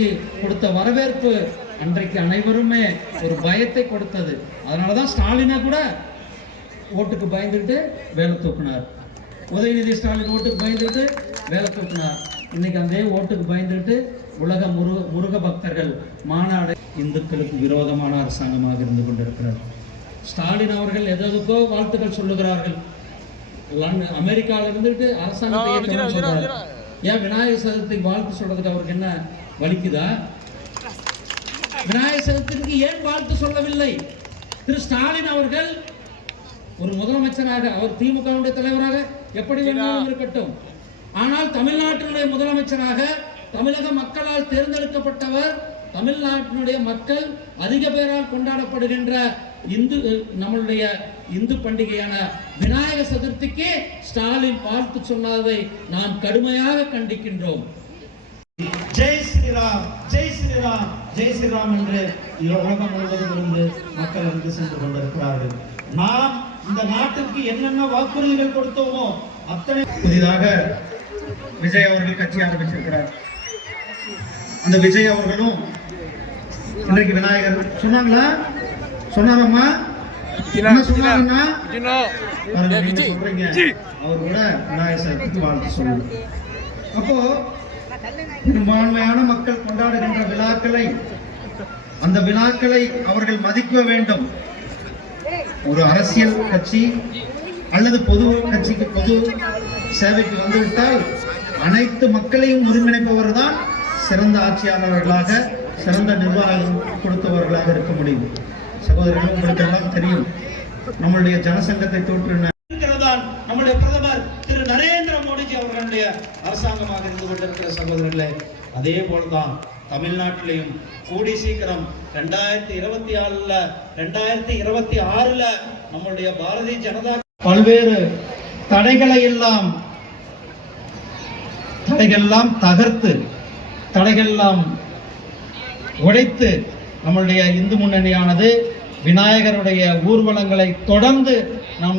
அன்றைக்கு கொடுத்த வரவேற்பு அன்றைக்கு அனைவருமே ஒரு பயத்தை கொடுத்தது அதனால தான் ஸ்டாலினா கூட ஓட்டுக்கு பயந்துட்டு வேலை தூக்கினார் உதயநிதி ஸ்டாலின் ஓட்டுக்கு பயந்துட்டு வேலை தூக்கினார் இன்னைக்கு அந்த ஓட்டுக்கு பயந்துட்டு உலக முரு முருக பக்தர்கள் மாநாடு இந்துக்களுக்கு விரோதமான அரசாங்கமாக இருந்து கொண்டிருக்கிறார் ஸ்டாலின் அவர்கள் எதற்கோ வாழ்த்துக்கள் சொல்லுகிறார்கள் அமெரிக்காவில் இருந்துட்டு அரசாங்கத்தை சொல்றாரு ஏன் விநாயகர் சதுர்த்தி வாழ்த்து சொல்றதுக்கு அவருக்கு என்ன வலிக்குதா விநாயகர் சதுர்த்திக்கு ஏன் வாழ்த்து சொல்லவில்லை திரு ஸ்டாலின் அவர்கள் ஒரு முதலமைச்சராக அவர் திமுக தலைவராக எப்படி வேணாலும் இருக்கட்டும் ஆனால் தமிழ்நாட்டினுடைய முதலமைச்சராக தமிழக மக்களால் தேர்ந்தெடுக்கப்பட்டவர் தமிழ்நாட்டினுடைய மக்கள் அதிக பேரால் கொண்டாடப்படுகின்ற இந்து நம்மளுடைய இந்து பண்டிகையான விநாயக சதுர்த்திக்கு ஸ்டாலின் வாழ்த்து சொன்னதை நாம் கடுமையாக கண்டிக்கின்றோம் ஜெய் ஸ்ரீராம் ஜெய் ஸ்ரீராம் ஜெய் ஸ்ரீராம் என்று உலகம் முழுவதும் இருந்து மக்கள் வந்து சென்று கொண்டிருக்கிறார்கள் நாம் இந்த நாட்டுக்கு என்னென்ன வாக்குறுதிகள் கொடுத்தோமோ அத்தனை புதிதாக விஜய் அவர்கள் கட்சி ஆரம்பிச்சிருக்கிறார் அந்த விஜய் அவர்களும் இன்றைக்கு விநாயகர் சொன்னாங்களா சொன்னாரம்மா என்ன சொன்னாருன்னா சொல்றீங்க அவரோட விநாயகருக்கு வாழ்த்து சொல்லணும் அப்போ பெரும்பான்மையான மக்கள் கொண்டாடுகின்ற விழாக்களை அந்த விழாக்களை அவர்கள் மதிக்க வேண்டும் ஒரு அரசியல் கட்சி அல்லது பொது கட்சிக்கு பொது சேவைக்கு வந்துவிட்டால் அனைத்து மக்களையும் ஒருங்கிணைப்பவர் தான் சிறந்த ஆட்சியாளர்களாக சிறந்த நிர்வாகம் கொடுத்தவர்களாக இருக்க முடியும் சகோதரர்கள் உங்களுக்கெல்லாம் தெரியும் நம்மளுடைய ஜனசங்கத்தை தோற்றின நம்மளுடைய பிரதமர் திரு நரேந்திர மோடிஜி அவர்களுடைய அரசாங்கமாக இருந்து கொண்டிருக்கிற சகோதரர்களே அதே போலதான் தமிழ்நாட்டிலையும் கூடி சீக்கிரம் ரெண்டாயிரத்தி இருபத்தி ஆறுல ரெண்டாயிரத்தி இருபத்தி ஆறுல நம்மளுடைய பாரதிய ஜனதா பல்வேறு தடைகளை எல்லாம் எல்லாம் தகர்த்து தடைகள்லாம் உடைத்து நம்மளுடைய இந்து முன்னணியானது விநாயகருடைய ஊர்வலங்களை தொடர்ந்து நாம்